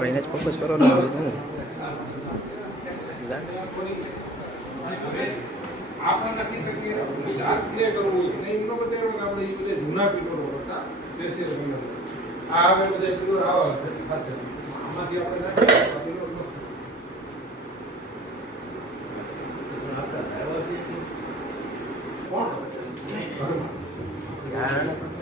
એને જ ફોકસ કરવાનો હોય તો આપણે નક્કી શકીએ લાખ પ્લે કરવું હોય ને એમનો બધા એવું આપણે એ બધા જૂના પીટરો હતા સ્પેશિયલ પીટરો આ હવે બધા પીટરો આવે ખાસ આમાંથી આપણે નાખીએ કોણ ઘરમાં